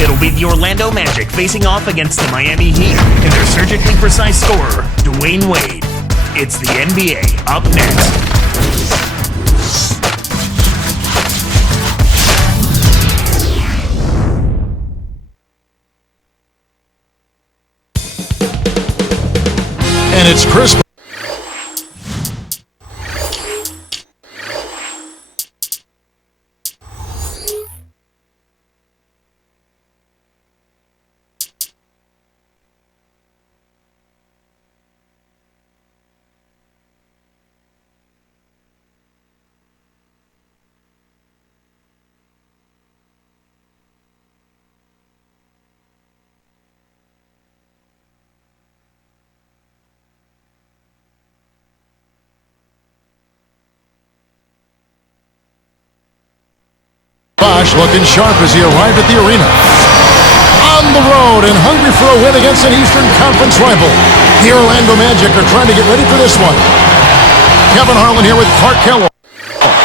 It'll be the Orlando Magic facing off against the Miami Heat and their surgically precise scorer, Dwayne Wade. It's the NBA up next. And it's crisp. Bosch looking sharp as he arrived at the arena. On the road and hungry for a win against an Eastern Conference rival. The Orlando Magic are trying to get ready for this one. Kevin Harlan here with Clark Kellogg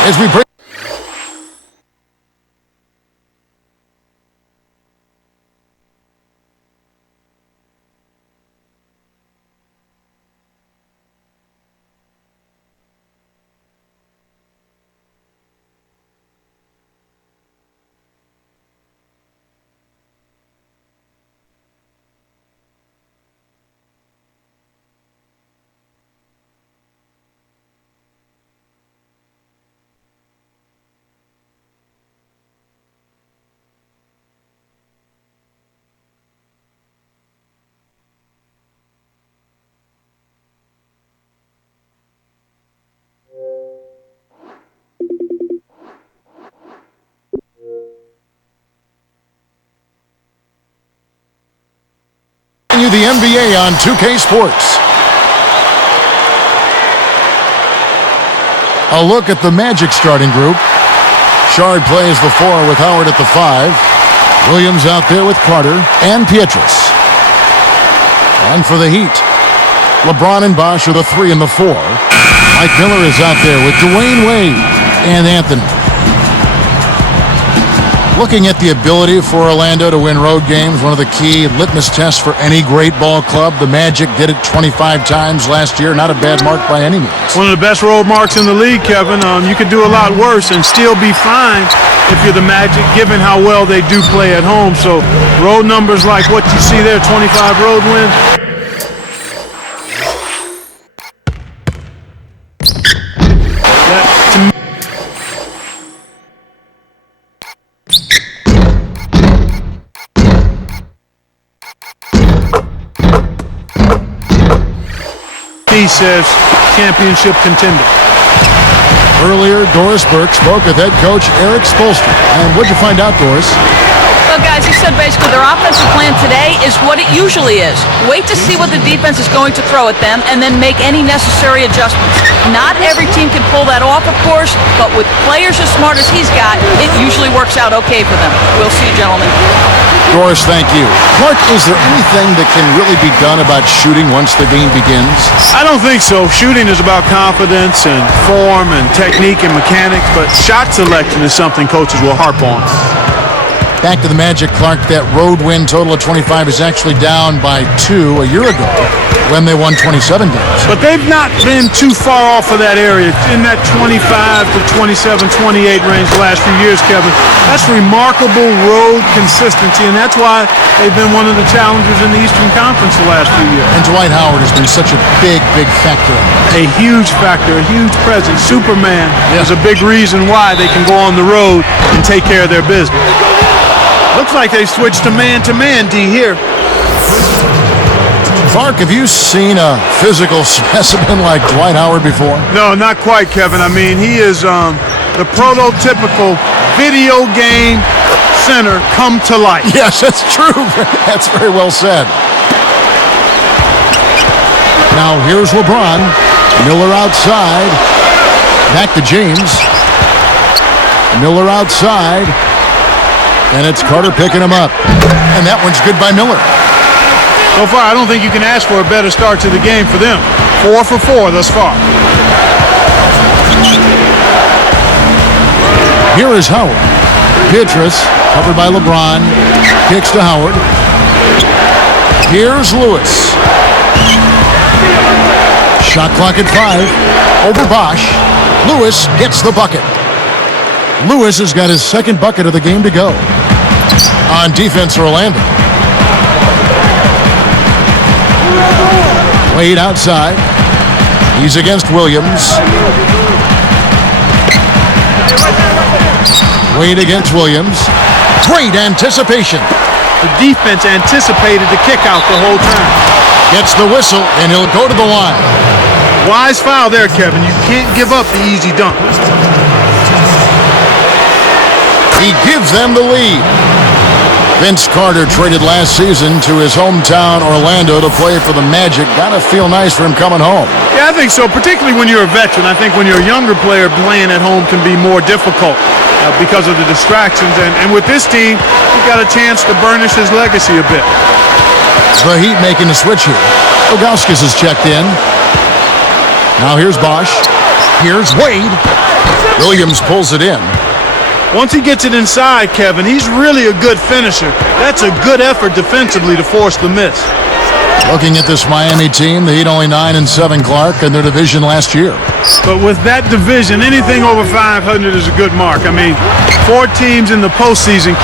as we bring you the NBA on 2K Sports. A look at the Magic starting group. Rashard plays the 4 with Howard at the 5. Williams out there with Carter and Pietrus. And for the Heat, LeBron and Bosch are the 3 and the 4. Mike Miller is out there with Dwayne Wade and Anthony. Looking at the ability for Orlando to win road games, one of the key litmus tests for any great ball club. The Magic did it 25 times last year. Not a bad mark by any means. One of the best road marks in the league, Kevin. You could do a lot worse and still be fine if you're the Magic, given how well they do play at home. So road numbers like what you see there, 25 road wins. He says championship contender. Earlier, Doris Burke spoke with head coach Eric Spoelstra. And what'd you find out, Doris? Well, guys, he said basically their offensive plan today is what it usually is. Wait to see what the defense is going to throw at them and then make any necessary adjustments. Not every team can pull that off, of course, but with players as smart as he's got, it usually works out okay for them. We'll see, gentlemen. Doris, thank you. Clark, is there anything that can really be done about shooting once the game begins? I don't think so. Shooting is about confidence and form and technique and mechanics, but shot selection is something coaches will harp on. Back to the Magic, Clark. That road win total of 25 is actually down by 2 a year ago when they won 27 games. But they've not been too far off of that area, in that 25 to 27, 28 range the last few years, Kevin. That's remarkable road consistency, and that's why they've been one of the challengers in the Eastern Conference the last few years. And Dwight Howard has been such a big factor. A huge factor, a huge presence. Superman is a big reason why they can go on the road and take care of their business. Looks like they switched to man-to-man, D, here. Clark, have you seen a physical specimen like Dwight Howard before? No, not quite, Kevin. I mean, he is the prototypical video game center come to life. Yes, that's true. That's very well said. Now here's LeBron. Miller outside. Back to James. Miller outside. And it's Carter picking him up. And that one's good by Miller. So far, I don't think you can ask for a better start to the game for them. 4 for 4 thus far. Here is Howard. Pietrus, covered by LeBron, kicks to Howard. Here's Lewis. Shot clock at 5. Over Bosch. Lewis gets the bucket. Lewis has got his second bucket of the game to go. On defense, Orlando. Wade outside. He's against Williams. Wade against Williams. Great anticipation. The defense anticipated the kick out the whole time. Gets the whistle, and he'll go to the line. Wise foul there, Kevin. You can't give up the easy dunk. He gives them the lead. Vince Carter traded last season to his hometown Orlando to play for the Magic. Gotta feel nice for him coming home. Yeah, I think so, particularly when you're a veteran. I think when you're a younger player, playing at home can be more difficult because of the distractions. And with this team, he got a chance to burnish his legacy a bit. The Heat making the switch here. Ilgauskas is checked in. Now here's Bosch. Here's Wade. Williams pulls it in. Once he gets it inside, Kevin, he's really a good finisher. That's a good effort defensively to force the miss. Looking at this Miami team, the Heat only 9-7, Clark, in their division last year. But with that division, anything over 500 is a good mark. I mean, 4 teams in the postseason.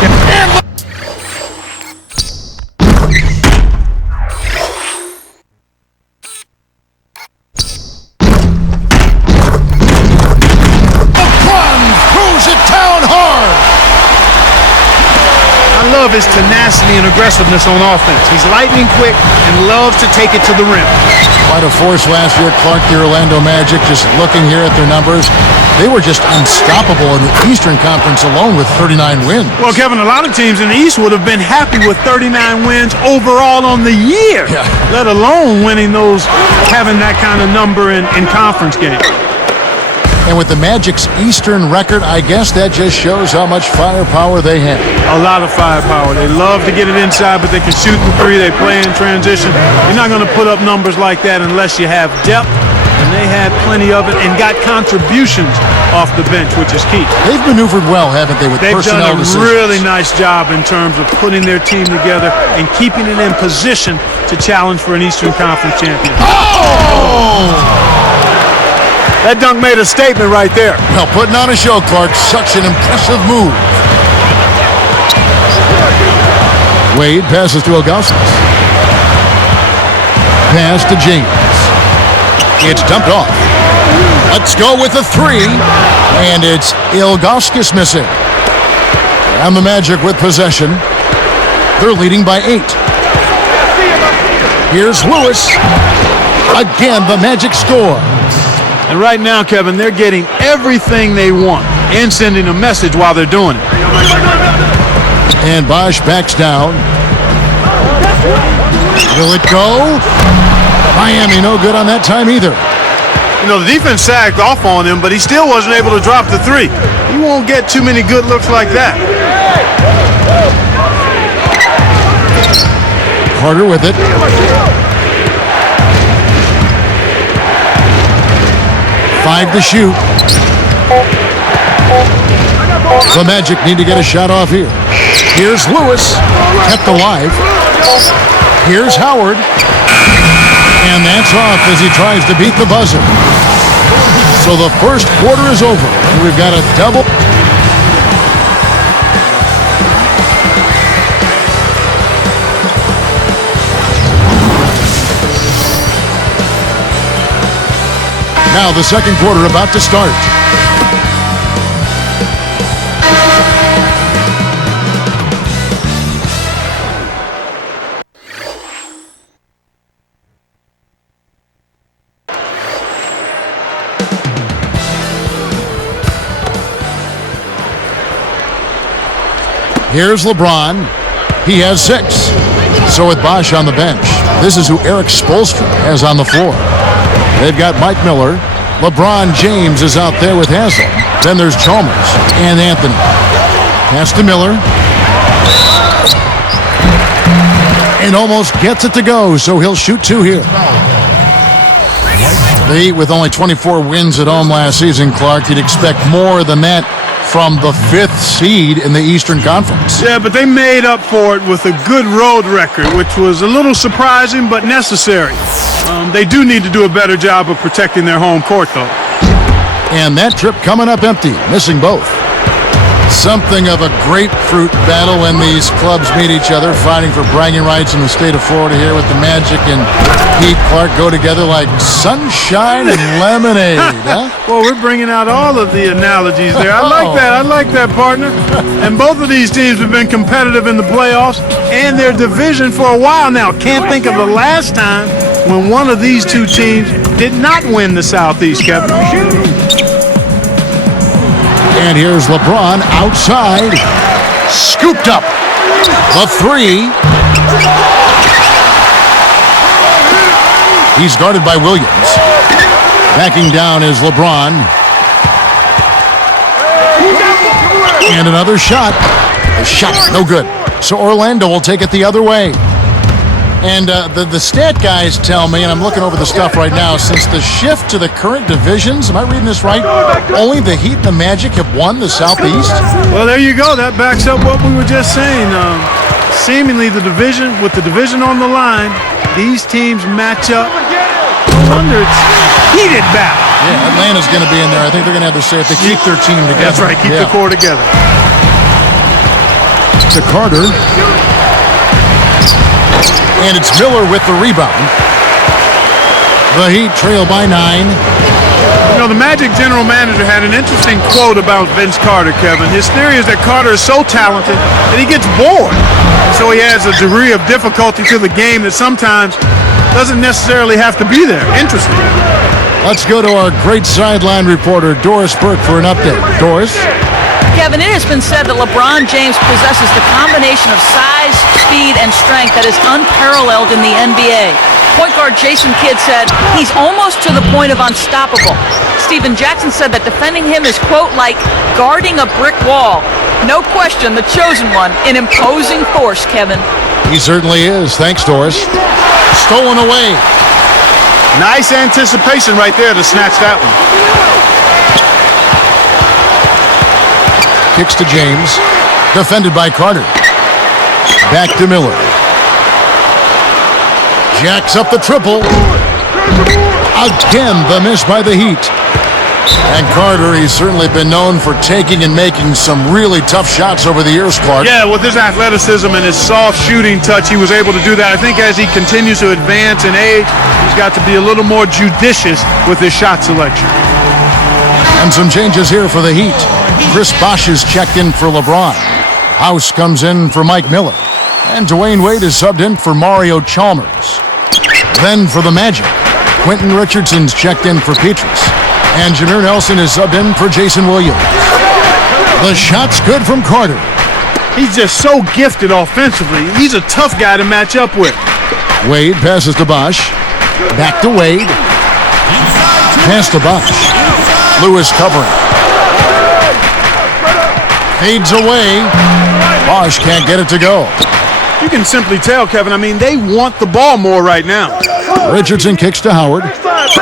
Love his tenacity and aggressiveness on offense. He's lightning quick and loves to take it to the rim. Quite a force last year, Clark, the Orlando Magic. Just looking here at their numbers, they were just unstoppable in the Eastern Conference alone with 39 wins. Well, Kevin, a lot of teams in the East would have been happy with 39 wins overall on the year, let alone winning those, having that kind of number in conference games. And with the Magic's Eastern record, I guess that just shows how much firepower they have. A lot of firepower. They love to get it inside, but they can shoot the three. They play in transition. You're not going to put up numbers like that unless you have depth, and they had plenty of it and got contributions off the bench, which is key. They've maneuvered well, haven't they, with personnel decisions? They've done a really nice job in terms of putting their team together and keeping it in position to challenge for an Eastern Conference championship. Oh! That dunk made a statement right there. Well, putting on a show, Clark. Such an impressive move. Wade passes to Ilgauskas. Pass to James. It's dumped off. Let's go with a 3. And it's Ilgauskas missing. And the Magic with possession. They're leading by 8. Here's Lewis. Again, the Magic score. And right now, Kevin, they're getting everything they want and sending a message while they're doing it. And Bosch backs down. Will it go? Miami no good on that time either. You know, the defense sagged off on him, but he still wasn't able to drop the 3. He won't get too many good looks like that. Carter with it. Five to shoot. The Magic need to get a shot off here. Here's Lewis, kept alive. Here's Howard. And that's off as he tries to beat the buzzer. So the first quarter is over. We've got a double. Now the second quarter about to start. Here's LeBron. He has 6. So with Bosch on the bench, this is who Eric Spoelstra has on the floor. They've got Mike Miller. LeBron James is out there with Haslem. Then there's Chalmers and Anthony. Pass to Miller. And almost gets it to go, so he'll shoot 2 here. The Heat with only 24 wins at home last season, Clark. You'd expect more than that from the 5th seed in the Eastern Conference. Yeah, but they made up for it with a good road record, which was a little surprising but necessary. They do need to do a better job of protecting their home court, though. And that trip coming up empty, missing both. Something of a grapefruit battle when these clubs meet each other, fighting for bragging rights in the state of Florida here with the Magic and Pete Clark go together like sunshine and lemonade. Huh? Well, we're bringing out all of the analogies there. I like that. I like that, partner. And both of these teams have been competitive in the playoffs and their division for a while now. Can't think of the last time when one of these two teams did not win the Southeast, Kevin. And here's LeBron outside. Scooped up. The 3. He's guarded by Williams. Backing down is LeBron. And another shot. The shot, no good. So Orlando will take it the other way. And the stat guys tell me, and I'm looking over the stuff right now, since the shift to the current divisions, am I reading this right? Only the Heat and the Magic have won the Southeast? Well, there you go. That backs up what we were just saying. Seemingly the division, with the division on the line, these teams match up. No wonder it's heated battle. Yeah, Atlanta's going to be in there. I think they're going to have to say if they keep their team together. That's right. Keep the core together. To Carter. And it's Miller with the rebound. The Heat trail by 9. You know, the Magic general manager had an interesting quote about Vince Carter, Kevin. His theory is that Carter is so talented that he gets bored. So he adds a degree of difficulty to the game that sometimes doesn't necessarily have to be there. Interesting. Let's go to our great sideline reporter, Doris Burke, for an update. Doris? Kevin, it has been said that LeBron James possesses the combination of size, speed, and strength that is unparalleled in the NBA. Point guard Jason Kidd said he's almost to the point of unstoppable. Steven Jackson said that defending him is, quote, like guarding a brick wall. No question, the chosen one, an imposing force, Kevin. He certainly is. Thanks, Doris. Stolen away. Nice anticipation right there to snatch that one. Kicks to James. Defended by Carter. Back to Miller. Jacks up the triple. Again, the miss by the Heat. And Carter, he's certainly been known for taking and making some really tough shots over the years, Clark. Yeah, with his athleticism and his soft shooting touch, he was able to do that. I think as he continues to advance in age, he's got to be a little more judicious with his shot selection. And some changes here for the Heat. Chris Bosh is checked in for LeBron. House comes in for Mike Miller. And Dwayne Wade is subbed in for Mario Chalmers. Then for the Magic, Quentin Richardson's checked in for Petrus. And Jameer Nelson is subbed in for Jason Williams. The shot's good from Carter. He's just so gifted offensively. He's a tough guy to match up with. Wade passes to Bosh. Back to Wade. Pass to Bosh. Lewis covering. Fades away. Bosh can't get it to go. You can simply tell, Kevin, I mean, they want the ball more right now. Richardson kicks to Howard.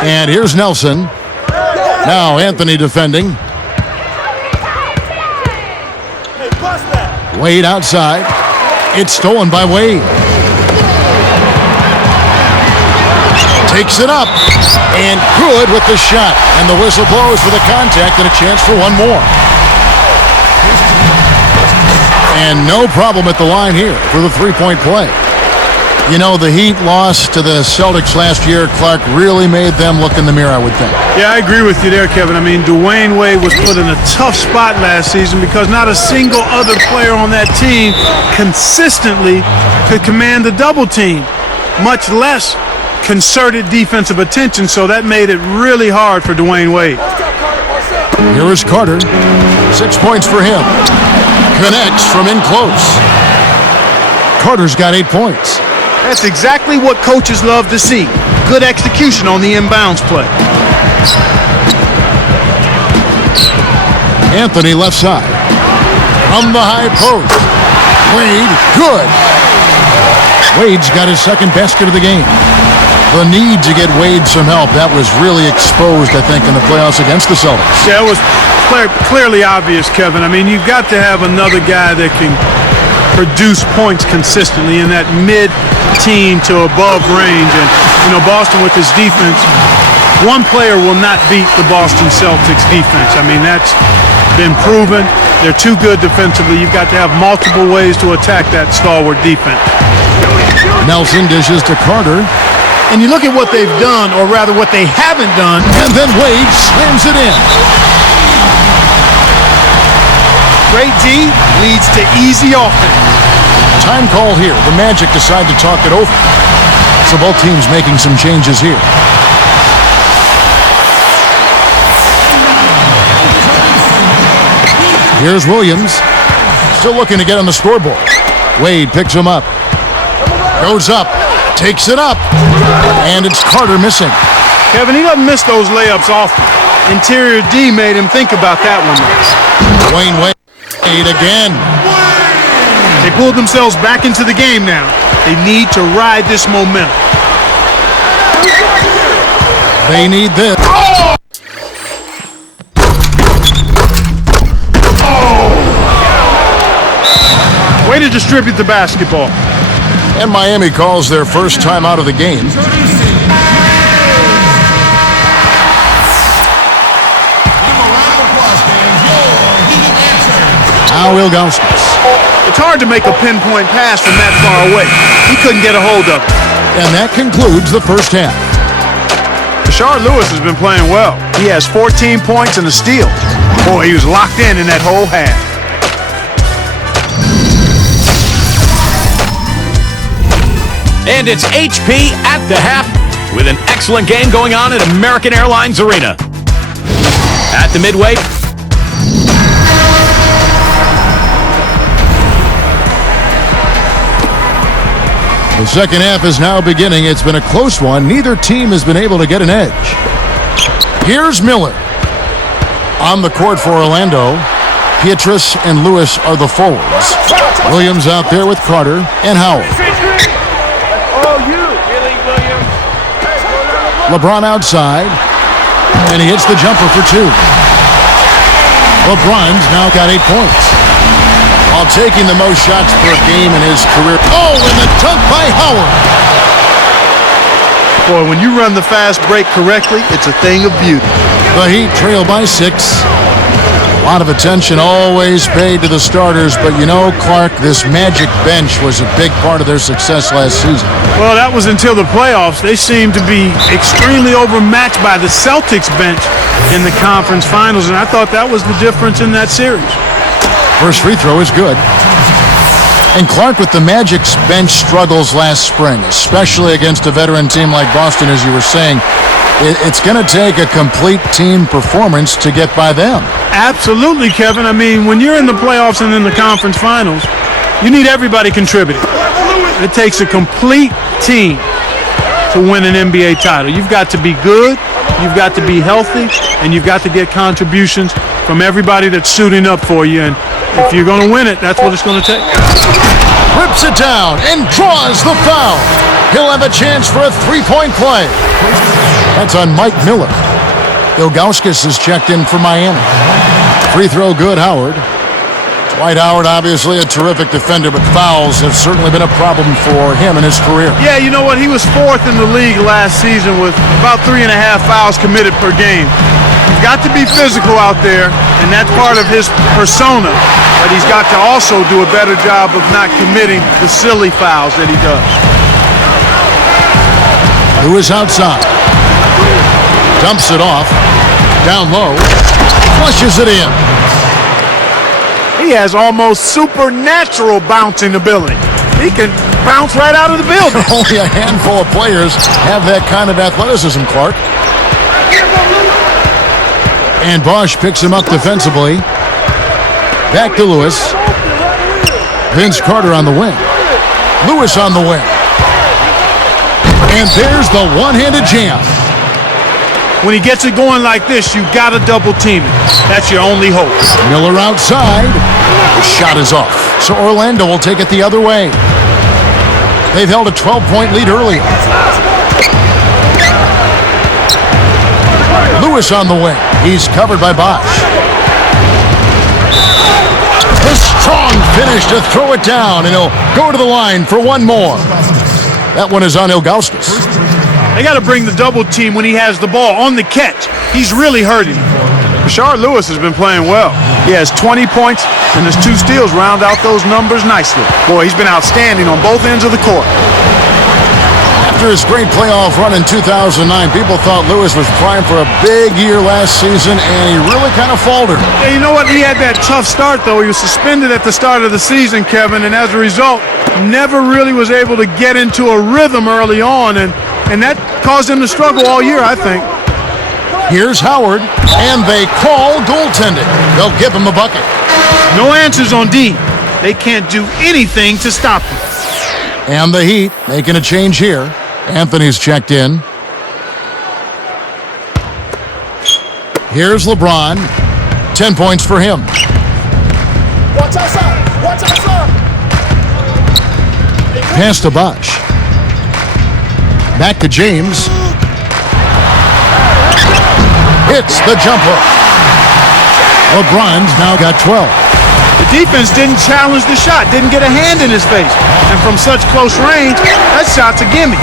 And here's Nelson. Now Anthony defending. Wade outside. It's stolen by Wade. Takes it up. And good with the shot. And the whistle blows for the contact and a chance for one more. And no problem at the line here for the three-point play. You know, the Heat loss to the Celtics last year, Clark, really made them look in the mirror, I would think. Yeah, I agree with you there, Kevin. I mean, Dwayne Wade was put in a tough spot last season because not a single other player on that team consistently could command the double team, much less concerted defensive attention, so that made it really hard for Dwayne Wade. Here is Carter. 6 points for him. Connects from in close. Carter's got 8 points. That's exactly what coaches love to see. Good execution on the inbounds play. Anthony left side. From the high post. Wade, good. Wade's got his second basket of the game. The need to get Wade some help, that was really exposed, I think, in the playoffs against the Celtics. Yeah, it was clearly obvious, Kevin. I mean, you've got to have another guy that can produce points consistently in that mid-teen to above range. And, you know, Boston with his defense, one player will not beat the Boston Celtics defense. I mean, that's been proven. They're too good defensively. You've got to have multiple ways to attack that stalwart defense. Nelson dishes to Carter. And you look at what they've done, or rather what they haven't done. And then Wade slams it in. Great D leads to easy offense. Time call here. The Magic decide to talk it over. So both teams making some changes here. Here's Williams. Still looking to get on the scoreboard. Wade picks him up. Goes up. Takes it up. And it's Carter missing. Kevin, he doesn't miss those layups often. Interior D made him think about that one. Wayne Wade again. They pulled themselves back into the game now. They need to ride this momentum. They need this. Way to distribute the basketball. And Miami calls their first time out of the game. Now Ilgauskas. It's hard to make a pinpoint pass from that far away. He couldn't get a hold of it. And that concludes the first half. Rashard Lewis has been playing well. He has 14 points and a steal. Boy, he was locked in that whole half. And it's HP at the half with an excellent game going on at American Airlines Arena. At the midway, the second half is now beginning. It's been a close one. Neither team has been able to get an edge. Here's Miller. On the court for Orlando, Pietrus and Lewis are the forwards. Williams out there with Carter and Howard. LeBron outside, and he hits the jumper for two. LeBron's now got 8 points, while taking the most shots per game in his career. Oh, and the dunk by Howard. Boy, when you run the fast break correctly, it's a thing of beauty. The Heat trail by 6. A lot of attention always paid to the starters, but you know, Clark, this Magic bench was a big part of their success last season. Well, that was until the playoffs. They seemed to be extremely overmatched by the Celtics bench in the conference finals, and I thought that was the difference in that series. First free throw is good. And Clark, with the Magic's bench struggles last spring, especially against a veteran team like Boston, as you were saying, it's going to take a complete team performance to get by them. Absolutely, Kevin. I mean, when you're in the playoffs and in the conference finals, you need everybody contributing. It takes a complete team to win an NBA title. You've got to be good, you've got to be healthy, and you've got to get contributions from everybody that's suiting up for you. And if you're going to win it, that's what it's going to take. Rips it down and draws the foul. He'll have a chance for a three-point play. That's on Mike Miller. Ilgauskas is checked in for Miami. Free throw good, Howard. Dwight Howard, obviously a terrific defender, but fouls have certainly been a problem for him in his career. Yeah, you know what? He was 4th in the league last season with about 3.5 fouls committed per game. He's got to be physical out there, and that's part of his persona. But he's got to also do a better job of not committing the silly fouls that he does. Lewis outside. Dumps it off. Down low. Flushes it in. He has almost supernatural bouncing ability. He can bounce right out of the building. Only a handful of players have that kind of athleticism, Clark. And Bosch picks him up defensively. Back to Lewis. Vince Carter on the wing. Lewis on the wing. And there's the one-handed jam. When he gets it going like this, you got to double team it. That's your only hope. Miller outside. The shot is off. So Orlando will take it the other way. They've held a 12-point lead earlier. Lewis on the wing. He's covered by Bosch. A strong finish to throw it down, and he'll go to the line for one more. That one is on Ilgauskas. They got to bring the double team when he has the ball on the catch. He's really hurting. Rashard Lewis has been playing well. He has 20 points, and his 2 steals round out those numbers nicely. Boy, he's been outstanding on both ends of the court. After his great playoff run in 2009, people thought Lewis was primed for a big year last season, and he really kind of faltered. Yeah, you know what? He had that tough start, though. He was suspended at the start of the season, Kevin, and as a result, never really was able to get into a rhythm early on, and that caused him to struggle all year, I think. Here's Howard, and they call goaltending. They'll give him a bucket. No answers on D. They can't do anything to stop him. And the Heat making a change here. Anthony's checked in. Here's LeBron. 10 points for him. Watch outside! Watch outside! Pass to Bosch. Back to James. Hits the jumper. LeBron's now got 12. The defense didn't challenge the shot, didn't get a hand in his face. And from such close range, that shot's a gimme.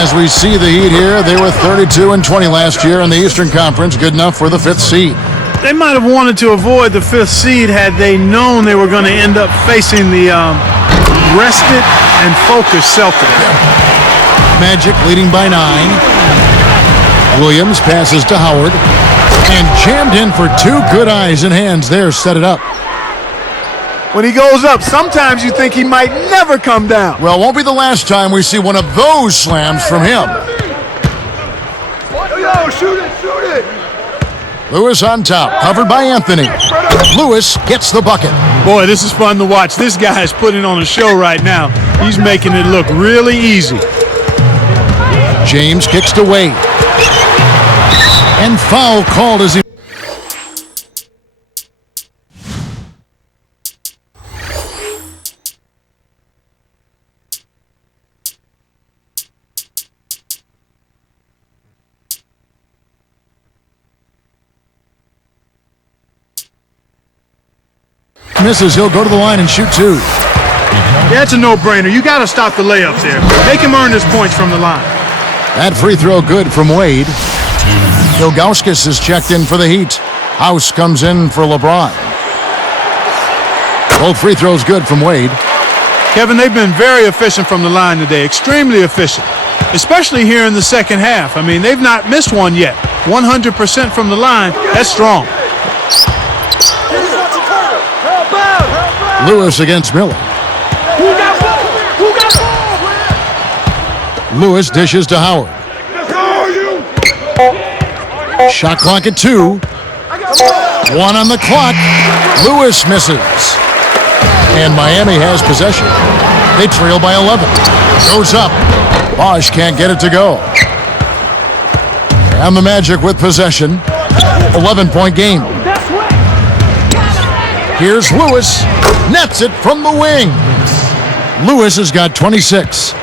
As we see the Heat here, they were 32-20 last year in the Eastern Conference, good enough for the 5th seed. They might have wanted to avoid the 5th seed had they known they were going to end up facing the rested and focused Celtics. Magic leading by 9. Williams passes to Howard, and jammed in for 2 good eyes and hands there, set it up. When he goes up, sometimes you think he might never come down. Well, won't be the last time we see one of those slams from him. Yo, shoot it! Lewis on top, covered by Anthony. Lewis gets the bucket. Boy, this is fun to watch. This guy is putting on a show right now. He's making it look really easy. James kicks to Wade. And foul called as he... misses. He'll go to the line and shoot 2. Yeah, it's a no-brainer. You got to stop the layups there. Make him earn his points from the line. That free throw good from Wade. Ilgauskas is checked in for the Heat. House comes in for LeBron. Both free throws good from Wade. Kevin, they've been very efficient from the line today. Extremely efficient. Especially here in the second half. I mean, they've not missed one yet. 100% from the line. That's strong. Lewis against Miller. Lewis dishes to Howard. Shot clock at 2. 1 on the clock. Lewis misses. And Miami has possession. They trail by 11. Goes up. Bosch can't get it to go. And the Magic with possession. 11-point game. Here's Lewis. Nets it from the wing. Lewis has got 26.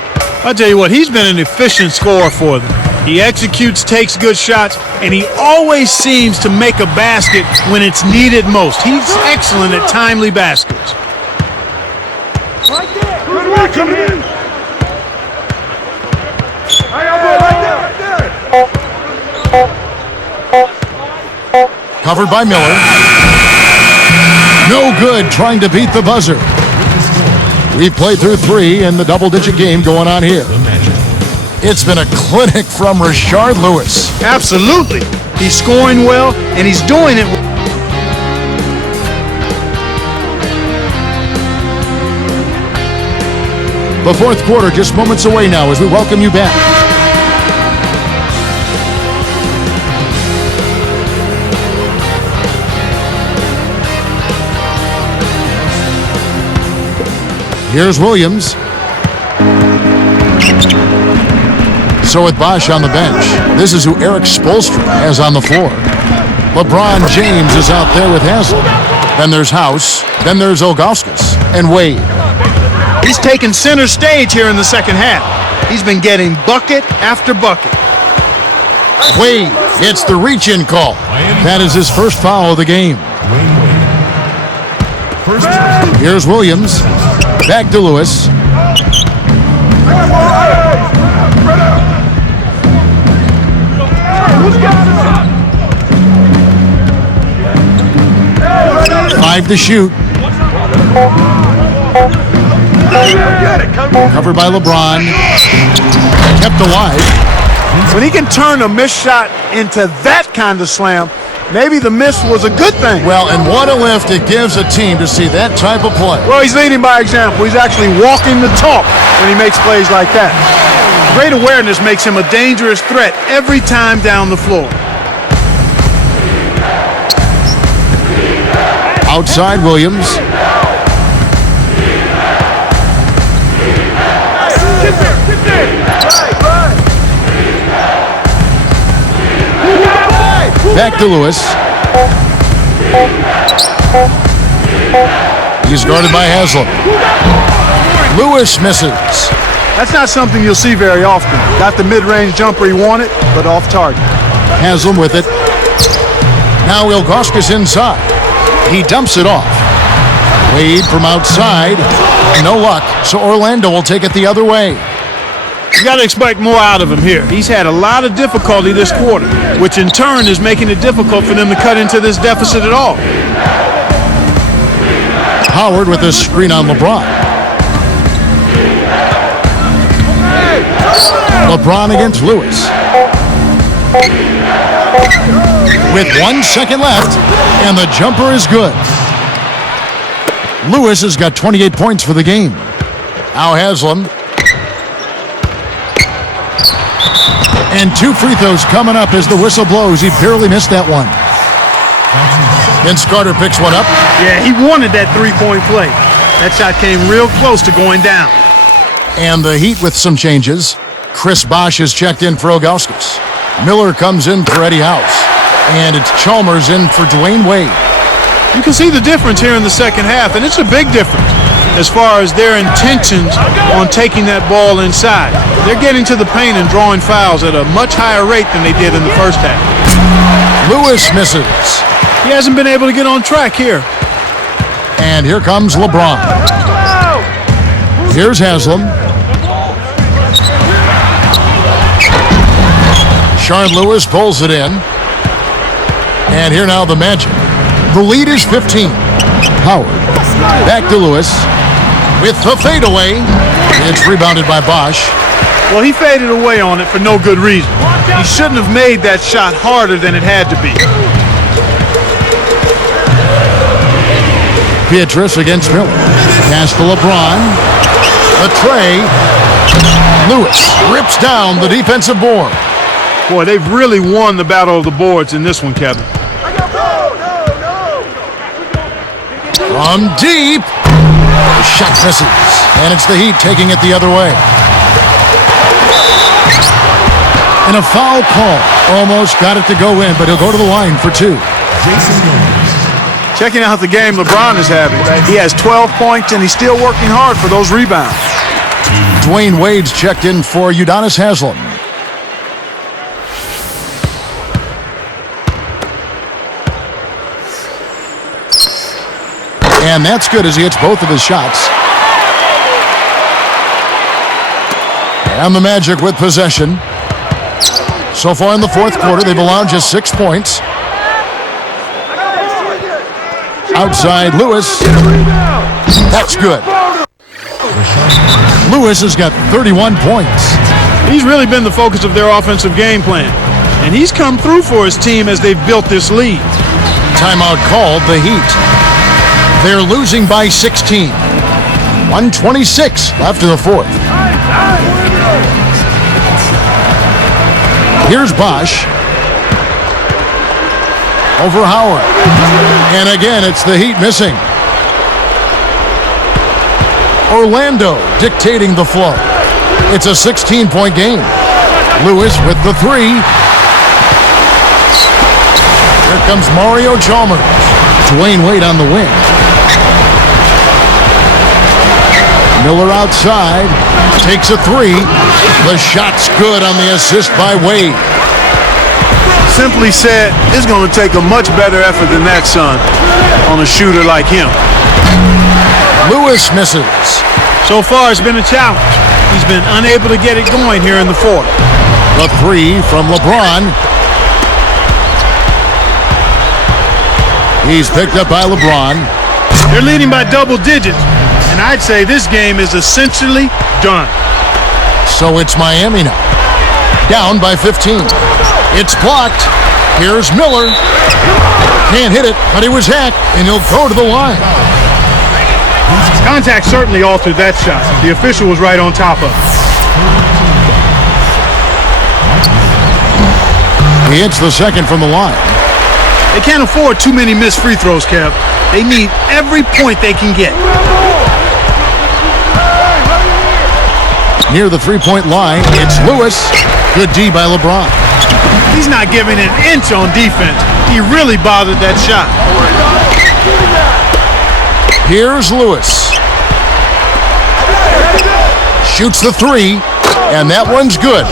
I'll tell you what, he's been an efficient scorer for them. He executes, takes good shots, and he always seems to make a basket when it's needed most. He's excellent at timely baskets. Right there! Good work, come in! Right there! Covered by Miller. No good trying to beat the buzzer. We've played through 3 in the double-digit game going on here. It's been a clinic from Rashard Lewis. Absolutely. He's scoring well, and he's doing it. The 4th quarter just moments away now as we welcome you back. Here's Williams. So with Bosch on the bench, this is who Eric Spoelstra has on the floor. LeBron James is out there with Haslem. Then there's House. Then there's Ilgauskas and Wade. He's taken center stage here in the second half. He's been getting bucket after bucket. Wade gets the reach-in call. That is his first foul of the game. Here's Williams. Back to Lewis. 5 to shoot. Covered by LeBron. Kept alive. When he can turn a missed shot into that kind of slam, maybe the miss was a good thing. Well, and what a lift it gives a team to see that type of play. Well, he's leading by example. He's actually walking the talk when he makes plays like that. Great awareness makes him a dangerous threat every time down the floor. Outside Williams. Back to Lewis. He's guarded by Haslam. Lewis misses. That's not something you'll see very often. Got the mid-range jumper he wanted, but off target. Haslam with it. Now Ilgauskas inside. He dumps it off. Wade from outside. No luck, so Orlando will take it the other way. You got to expect more out of him here. He's had a lot of difficulty this quarter, which in turn is making it difficult for them to cut into this deficit at all. Howard with a screen on LeBron. LeBron against Lewis. With 1 second left, and the jumper is good. Lewis has got 28 points for the game. Now Haslam. And 2 free throws coming up as the whistle blows. He barely missed that one. Vince Carter picks one up. Yeah, he wanted that three-point play. That shot came real close to going down. And the Heat with some changes. Chris Bosh is checked in for Ilgauskas. Miller comes in for Eddie House. And it's Chalmers in for Dwayne Wade. You can see the difference here in the second half, and it's a big difference as far as their intentions on taking that ball inside. They're getting to the paint and drawing fouls at a much higher rate than they did in the first half. Lewis misses. He hasn't been able to get on track here. And here comes LeBron. Here's Haslam. Shard Lewis pulls it in. And here now the Magic. The lead is 15. Howard. Back to Lewis. With the fadeaway. It's rebounded by Bosh. Well, he faded away on it for no good reason. He shouldn't have made that shot harder than it had to be. Beatrice against Miller. Pass to LeBron. The tray. Lewis rips down the defensive board. Boy, they've really won the battle of the boards in this one, Kevin. From deep. The shot misses. And it's the Heat taking it the other way. And a foul call. Almost got it to go in, but he'll go to the line for 2. Checking out the game LeBron is having. He has 12 points, and he's still working hard for those rebounds. Dwayne Wade's checked in for Udonis Haslam. And that's good as he hits both of his shots. And the Magic with possession. So far in the fourth quarter, they've allowed just 6 points. Outside Lewis. That's good. Lewis has got 31 points. He's really been the focus of their offensive game plan. And he's come through for his team as they've built this lead. Timeout called, the Heat. They're losing by 16. 1:26 left in the fourth. Here's Bosh. Over Howard. And again, it's the Heat missing. Orlando dictating the flow. It's a 16-point game. Lewis with the 3. Here comes Mario Chalmers. Dwayne Wade on the wing. Miller outside, takes a 3. The shot's good on the assist by Wade. Simply said, it's going to take a much better effort than that, son, on a shooter like him. Lewis misses. So far, it's been a challenge. He's been unable to get it going here in the fourth. The three from LeBron. He's picked up by LeBron. They're leading by double digits, and I'd say this game is essentially done. So it's Miami now. Down by 15. It's blocked. Here's Miller. Can't hit it, but he was hacked, and he'll go to the line. Contact certainly altered that shot. The official was right on top of it. He hits the second from the line. They can't afford too many missed free throws, Kev. They need every point they can get. Near the three-point line, it's Lewis. Good D by LeBron. He's not giving an inch on defense. He really bothered that shot. Here's Lewis. Shoots the three, and that one's good.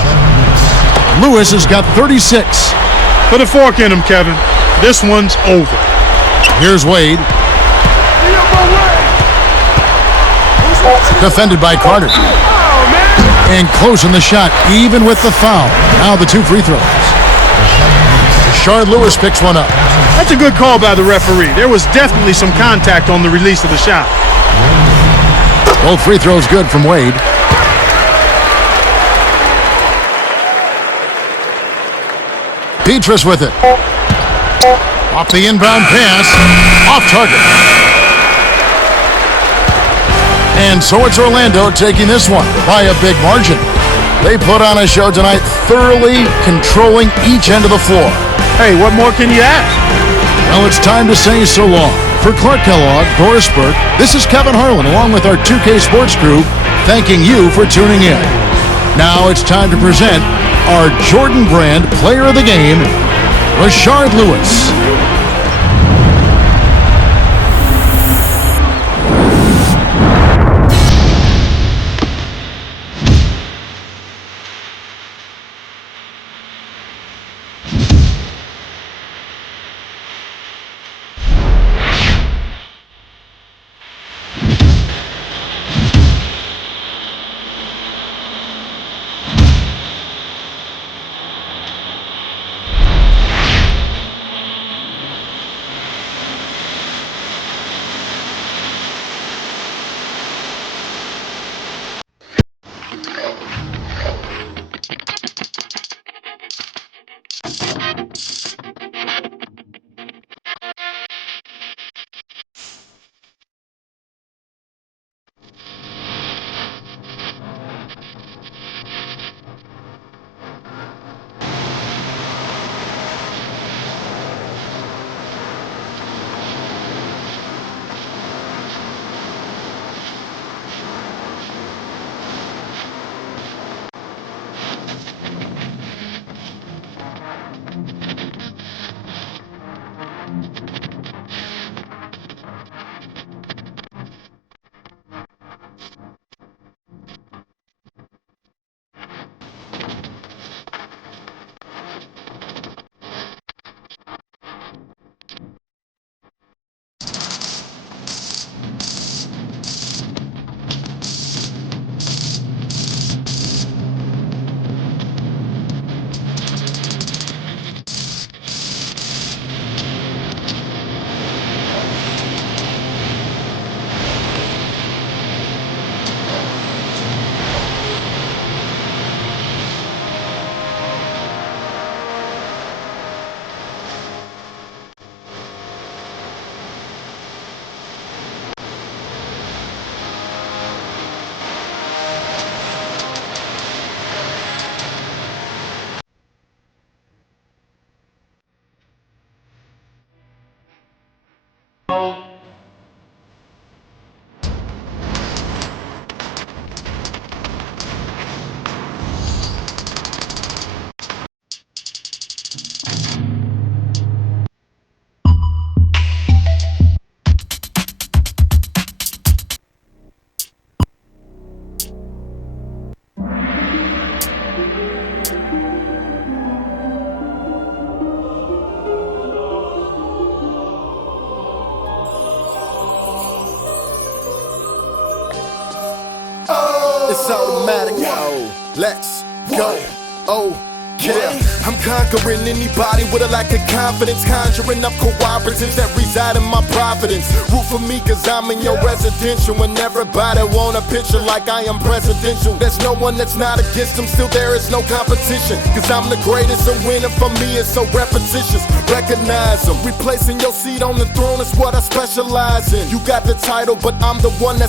Lewis has got 36. Put a fork in him, Kevin. This one's over. Here's Wade. Defended by Carter. And closing the shot, even with the foul. Now the two free throws. Rashard Lewis picks one up. That's a good call by the referee. There was definitely some contact on the release of the shot. Both free throws good from Wade. Petrus with it. Off the inbound pass. Off target. And so it's Orlando taking this one by a big margin. They put on a show tonight, thoroughly controlling each end of the floor. Hey, what more can you ask? Well, it's time to say so long. For Clark Kellogg, Doris Burke, this is Kevin Harlan along with our 2K Sports crew, thanking you for tuning in. Now it's time to present our Jordan Brand Player of the Game, Rashard Lewis. It's automatic. Oh, let's go. Oh, yeah. I'm conquering anybody with a lack of confidence, conjuring up cooperatives that reside in my providence. Root for me cause I'm in your residential, and everybody want a picture like I am presidential. There's no one that's not against them, still there is no competition, cause I'm the greatest, and winning for me is so repetitious. Recognize them, replacing your seat on the throne is what I specialize in. You got the title, but I'm the one that's